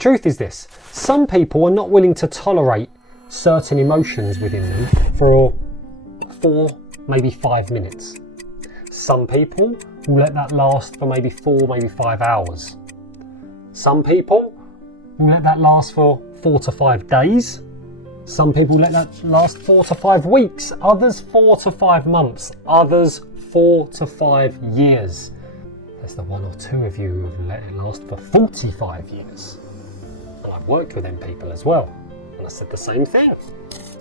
truth is this: some people are not willing to tolerate certain emotions within them for 4, maybe 5 minutes. Some people will let that last for maybe 4, maybe 5 hours. Some people will let that last for 4 to 5 days. Some people let that last 4 to 5 weeks. Others 4 to 5 months. Others 4 to 5 years. There's the 1 or 2 of you who have let it last for 45 years. And I've worked with them people as well. And I said the same thing.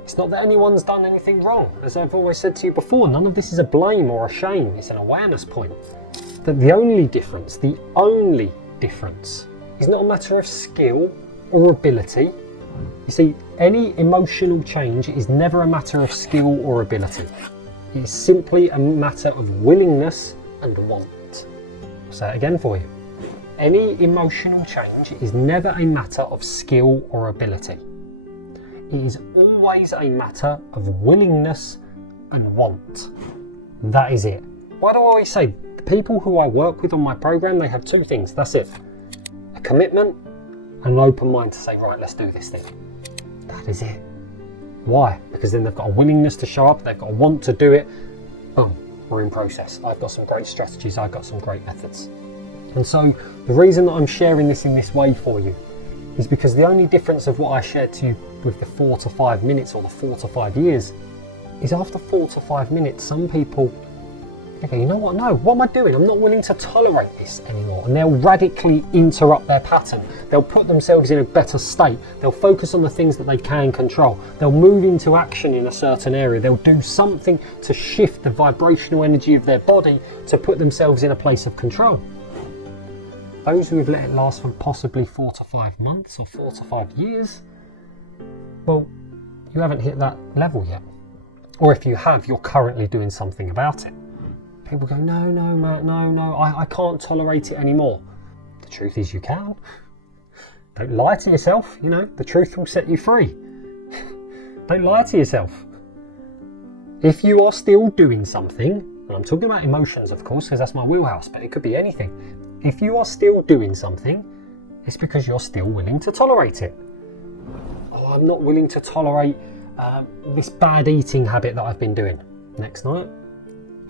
It's not that anyone's done anything wrong. As I've always said to you before, none of this is a blame or a shame. It's an awareness point. That the only difference is not a matter of skill or ability. You see, any emotional change is never a matter of skill or ability. It's simply a matter of willingness and want. I'll say it again for you. Any emotional change is never a matter of skill or ability. It is always a matter of willingness and want. That is it. Why do I always say, the people who I work with on my program, they have 2 things. That's it. A commitment and an open mind to say, right, let's do this thing. That is it. Why? Because then they've got a willingness to show up, they've got a want to do it. Boom, we're in process. I've got some great strategies, I've got some great methods. And so the reason that I'm sharing this in this way for you is because the only difference of what I shared to you with the 4 to 5 minutes or the 4 to 5 years is after 4 to 5 minutes, some people, okay, you know what, no, what am I doing? I'm not willing to tolerate this anymore. And they'll radically interrupt their pattern. They'll put themselves in a better state. They'll focus on the things that they can control. They'll move into action in a certain area. They'll do something to shift the vibrational energy of their body to put themselves in a place of control. Those who have let it last for possibly 4 to 5 months or 4 to 5 years, well, you haven't hit that level yet. Or if you have, you're currently doing something about it. People go, no, Matt, no, I can't tolerate it anymore. The truth is you can. Don't lie to yourself, the truth will set you free. Don't lie to yourself. If you are still doing something, and I'm talking about emotions, of course, because that's my wheelhouse, but it could be anything. If you are still doing something, it's because you're still willing to tolerate it. Oh, I'm not willing to tolerate this bad eating habit that I've been doing. Next night,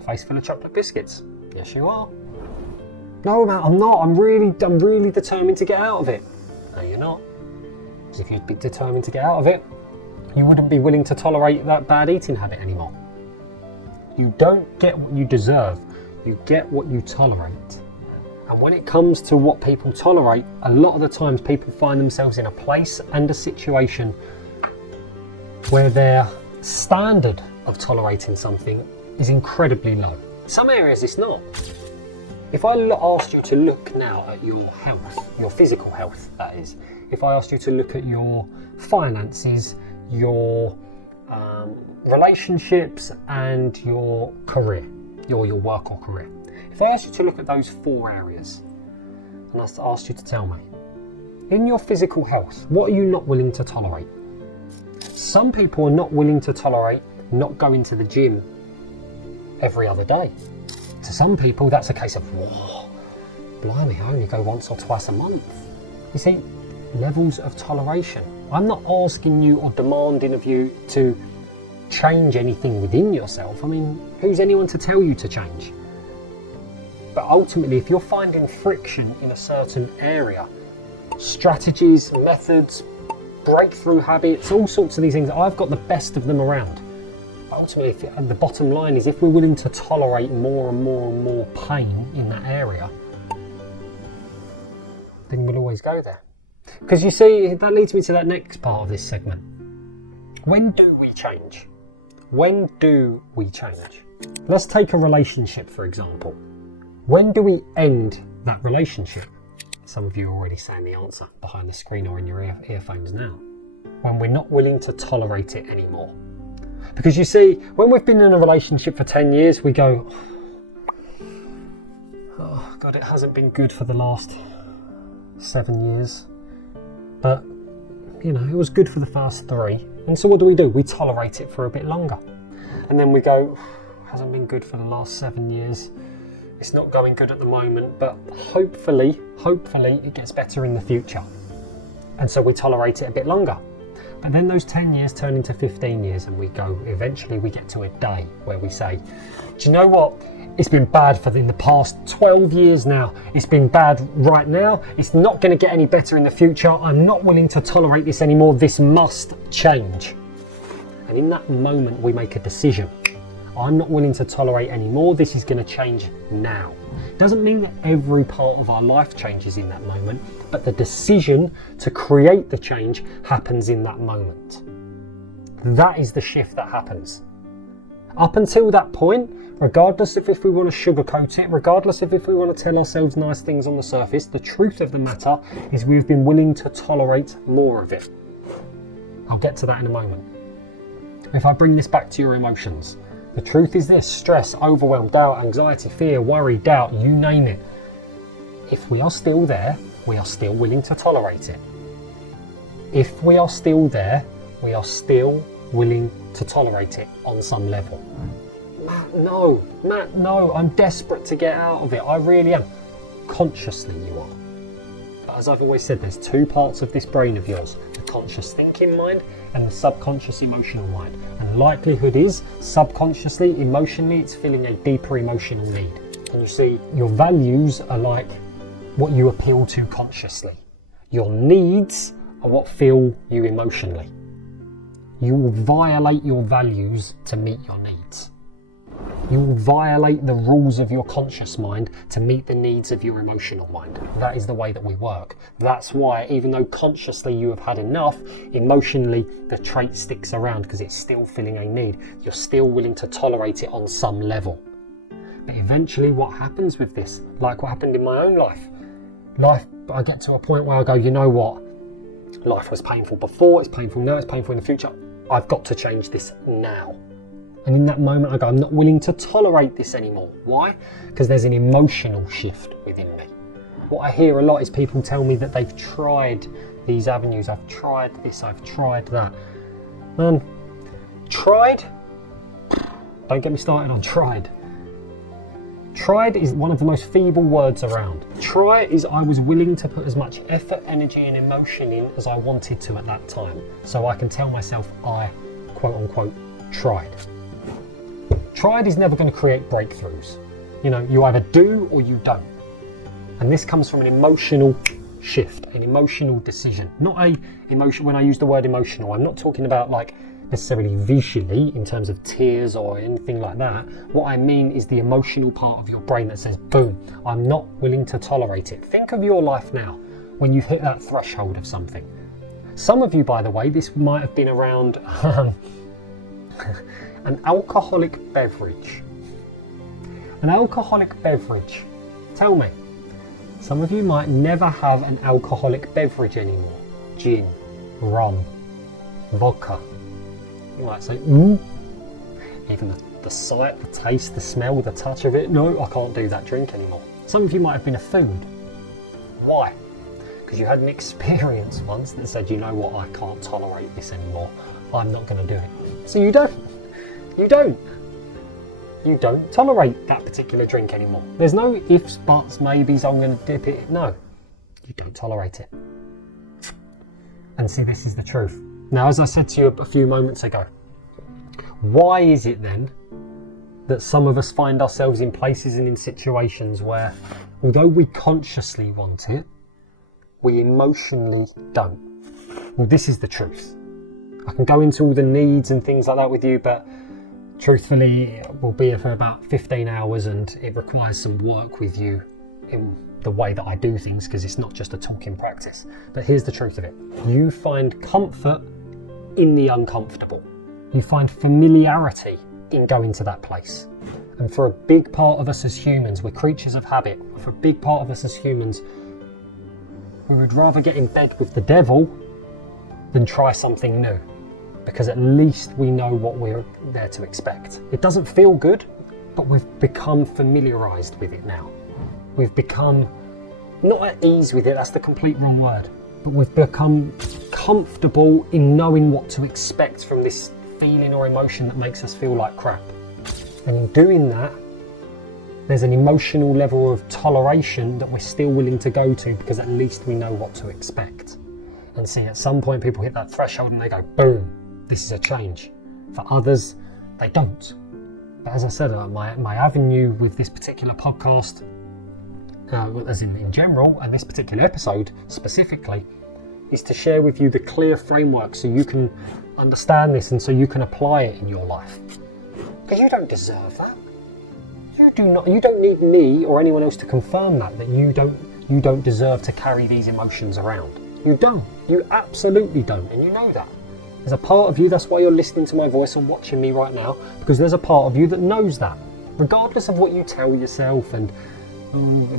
face full of chocolate biscuits. Yes, you are. No, Matt, I'm not. I'm really determined to get out of it. No, you're not. Because if you'd be determined to get out of it, you wouldn't be willing to tolerate that bad eating habit anymore. You don't get what you deserve. You get what you tolerate. And when it comes to what people tolerate, a lot of the times people find themselves in a place and a situation where their standard of tolerating something is incredibly low. Some areas it's not. If I asked you to look now at your health, your physical health that is, if I asked you to look at your finances, your relationships and your career, your work or career. If I asked you to look at those 4 areas and I asked you to tell me, in your physical health, what are you not willing to tolerate? Some people are not willing to tolerate not going to the gym every other day. To some people, that's a case of, whoa, blimey, I only go once or twice a month. You see, levels of toleration. I'm not asking you or demanding of you to change anything within yourself. I mean, who's anyone to tell you to change? But ultimately, if you're finding friction in a certain area, strategies, methods, breakthrough habits, all sorts of these things, I've got the best of them around. Ultimately, the bottom line is if we're willing to tolerate more and more and more pain in that area, then we'll always go there. Because you see, that leads me to that next part of this segment. When do we change? When do we change? Let's take a relationship, for example. When do we end that relationship? Some of you are already saying the answer behind the screen or in your earphones now. When we're not willing to tolerate it anymore. Because you see, when we've been in a relationship for 10 years, we go, oh God, it hasn't been good for the last 7 years. But, it was good for the first 3. And so what do? We tolerate it for a bit longer. And then we go, hasn't been good for the last 7 years. It's not going good at the moment, but hopefully it gets better in the future. And so we tolerate it a bit longer. But then those 10 years turn into 15 years and eventually we get to a day where we say, do you know what? It's been bad in the past 12 years now. It's been bad right now. It's not going to get any better in the future. I'm not willing to tolerate this anymore. This must change. And in that moment, we make a decision. I'm not willing to tolerate anymore. This is going to change now. It doesn't mean that every part of our life changes in that moment, but the decision to create the change happens in that moment. That is the shift that happens. Up until that point, regardless of if we want to sugarcoat it, regardless of if we want to tell ourselves nice things on the surface, the truth of the matter is we've been willing to tolerate more of it. I'll get to that in a moment. If I bring this back to your emotions, the truth is this: stress, overwhelm, doubt, anxiety, fear, worry, doubt, you name it. If we are still there, we are still willing to tolerate it. If we are still there, we are still willing to tolerate it on some level. Matt, no, I'm desperate to get out of it. I really am. Consciously you are. But as I've always said, there's two parts of this brain of yours: the conscious thinking mind and the subconscious emotional mind. And likelihood is, subconsciously, emotionally, it's feeling a deeper emotional need. And you see, your values are like what you appeal to consciously. Your needs are what fill you emotionally. You will violate your values to meet your needs. You will violate the rules of your conscious mind to meet the needs of your emotional mind. That is the way that we work. That's why, even though consciously you have had enough, emotionally the trait sticks around because it's still filling a need. You're still willing to tolerate it on some level. But eventually what happens with this, like what happened in my own life, I get to a point where I go, you know what? Life was painful before, it's painful now, it's painful in the future. I've got to change this now. And in that moment I go, I'm not willing to tolerate this anymore. Why? Because there's an emotional shift within me. What I hear a lot is people tell me that they've tried these avenues. I've tried this, I've tried that. Man, tried? Don't get me started on tried. Tried is one of the most feeble words around. Try is I was willing to put as much effort, energy and emotion in as I wanted to at that time. So I can tell myself I, quote unquote, tried. Tried is never going to create breakthroughs. You know, you either do or you don't. And this comes from an emotional shift, an emotional decision. Not a emotion, when I use the word emotional, I'm not talking about like necessarily visually in terms of tears or anything like that. What I mean is the emotional part of your brain that says, boom, I'm not willing to tolerate it. Think of your life now when you've hit that threshold of something. Some of you, by the way, this might have been around an alcoholic beverage. An alcoholic beverage. Tell me, some of you might never have an alcoholic beverage anymore. Gin, rum, vodka. You might say, even the sight, the taste, the smell, the touch of it, no, I can't do that drink anymore. Some of you might have been a food. Why? Because you had an experience once that said, you know what, I can't tolerate this anymore. I'm not going to do it. So you don't tolerate that particular drink anymore. There's no ifs, buts, maybes, I'm going to dip it. No, you don't tolerate it. And see, this is the truth. Now, as I said to you a few moments ago, why is it then that some of us find ourselves in places and in situations where, although we consciously want it, we emotionally don't? Well, this is the truth. I can go into all the needs and things like that with you, but truthfully, we'll be here for about 15 hours and it requires some work with you in the way that I do things, because it's not just a talking practice. But here's the truth of it. You find comfort in the uncomfortable. You find familiarity in going to that place. And for a big part of us as humans, we're creatures of habit. For a big part of us as humans, we would rather get in bed with the devil than try something new, because at least we know what we're there to expect. It doesn't feel good, but we've become familiarized with it now. We've become not at ease with it, that's the complete wrong word, but we've become comfortable in knowing what to expect from this feeling or emotion that makes us feel like crap. And in doing that, there's an emotional level of toleration that we're still willing to go to, because at least we know what to expect. And see, at some point people hit that threshold and they go, boom, this is a change. For others, they don't. But as I said, my avenue with this particular podcast, as in general, and this particular episode specifically, is to share with you the clear framework so you can understand this and so you can apply it in your life. Because you don't deserve that. You don't need me or anyone else to confirm that you don't deserve to carry these emotions around. You don't. You absolutely don't, and you know that. There's a part of you, that's why you're listening to my voice and watching me right now, because there's a part of you that knows that. Regardless of what you tell yourself and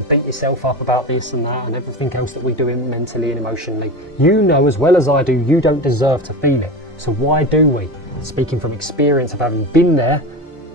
beat yourself up about this and that and everything else that we do mentally and emotionally, you know as well as I do, you don't deserve to feel it. So why do we? Speaking from experience of having been there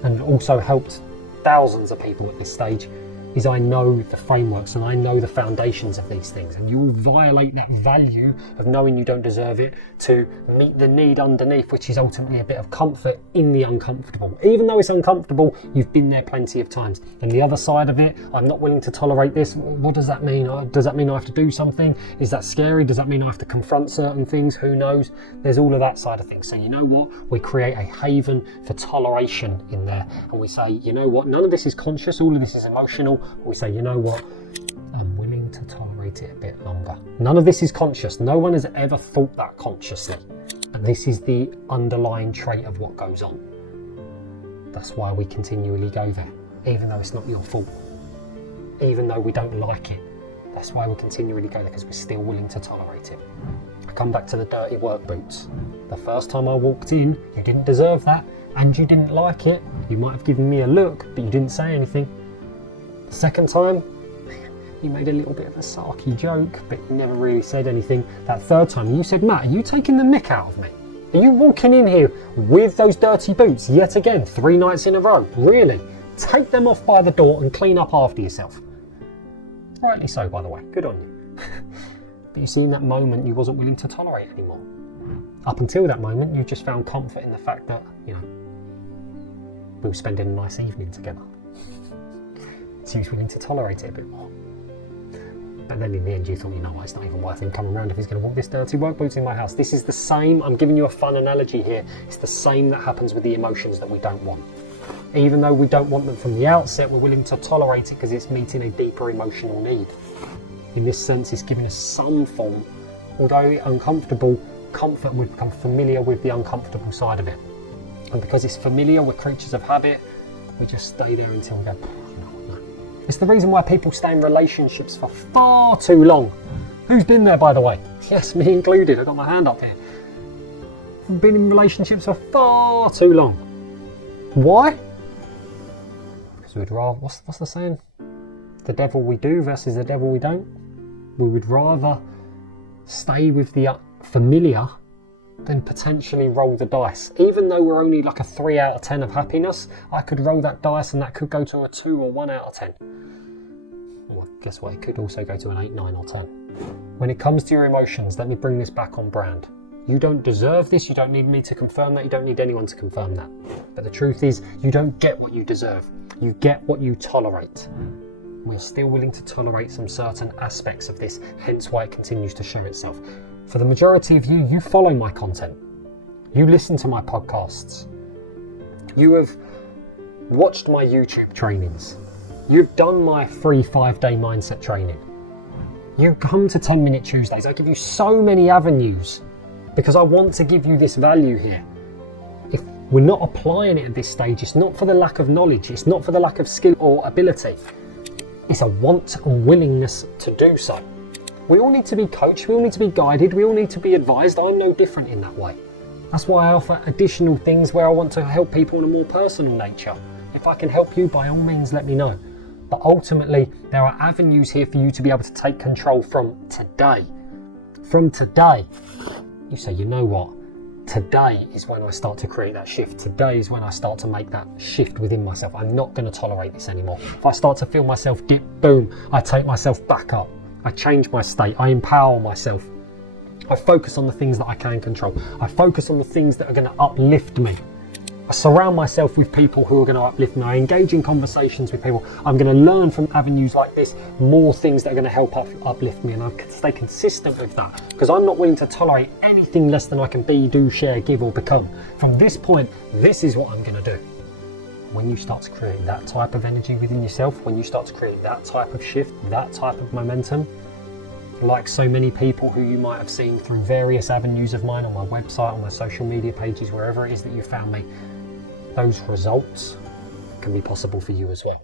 and also helped thousands of people at this stage, is I know the frameworks and I know the foundations of these things, and you will violate that value of knowing you don't deserve it to meet the need underneath, which is ultimately a bit of comfort in the uncomfortable. Even though it's uncomfortable, you've been there plenty of times. And the other side of it, I'm not willing to tolerate this. What does that mean? Does that mean I have to do something? Is that scary? Does that mean I have to confront certain things? Who knows? There's all of that side of things. So you know what? We create a haven for toleration in there, and we say, you know what? None of this is conscious. All of this is emotional. We say, you know what, I'm willing to tolerate it a bit longer. None of this is conscious. No one has ever thought that consciously. But this is the underlying trait of what goes on. That's why we continually go there, even though it's not your fault. Even though we don't like it. That's why we continually go there, because we're still willing to tolerate it. I come back to the dirty work boots. The first time I walked in, you didn't deserve that, and you didn't like it. You might have given me a look, but you didn't say anything. The second time, you made a little bit of a sarky joke, but you never really said anything. That third time, you said, Matt, are you taking the mick out of me? Are you walking in here with those dirty boots yet again, 3 nights in a row? Really? Take them off by the door and clean up after yourself. Rightly so, by the way. Good on you. But you see, in that moment, you wasn't willing to tolerate anymore. Up until that moment, you just found comfort in the fact that, we were spending a nice evening together. So he was willing to tolerate it a bit more. But then in the end you thought, you know what, it's not even worth him coming around if he's going to walk this dirty work boots in my house. This is the same, I'm giving you a fun analogy here, it's the same that happens with the emotions that we don't want. Even though we don't want them from the outset, we're willing to tolerate it because it's meeting a deeper emotional need. In this sense, it's giving us some form, although uncomfortable, comfort, and we've become familiar with the uncomfortable side of it. And because it's familiar, we're creatures of habit, we just stay there until we go, it's the reason why people stay in relationships for far too long. Who's been there, by the way? Yes, me included. I've got my hand up here. I've been in relationships for far too long. Why? Because we'd rather, what's the saying? The devil we do versus the devil we don't. We would rather stay with the familiar than potentially roll the dice. Even though we're only like a 3 out of 10 of happiness, I could roll that dice and that could go to a 2 or 1 out of 10. Well, guess what? It could also go to an 8, 9 or 10. When it comes to your emotions, let me bring this back on brand. You don't deserve this, you don't need me to confirm that, you don't need anyone to confirm that. But the truth is, you don't get what you deserve. You get what you tolerate. We're still willing to tolerate some certain aspects of this, hence why it continues to show itself. For the majority of you, you follow my content. You listen to my podcasts. You have watched my YouTube trainings. You've done my free 5-day mindset training. You come to 10-minute Tuesdays. I give you so many avenues because I want to give you this value here. If we're not applying it at this stage, it's not for the lack of knowledge. It's not for the lack of skill or ability. It's a want and willingness to do so. We all need to be coached, we all need to be guided, we all need to be advised. I'm no different in that way. That's why I offer additional things where I want to help people in a more personal nature. If I can help you, by all means, let me know. But ultimately, there are avenues here for you to be able to take control from today. From today. You say, you know what? Today is when I start to create that shift. Today is when I start to make that shift within myself. I'm not going to tolerate this anymore. If I start to feel myself dip, boom, I take myself back up. I change my state, I empower myself. I focus on the things that I can control. I focus on the things that are going to uplift me. I surround myself with people who are going to uplift me. I engage in conversations with people. I'm going to learn from avenues like this more things that are going to help uplift me, and I can stay consistent with that because I'm not willing to tolerate anything less than I can be, do, share, give, or become. From this point, this is what I'm going to do. When you start to create that type of energy within yourself, when you start to create that type of shift, that type of momentum, like so many people who you might have seen through various avenues of mine on my website, on my social media pages, wherever it is that you found me, those results can be possible for you as well.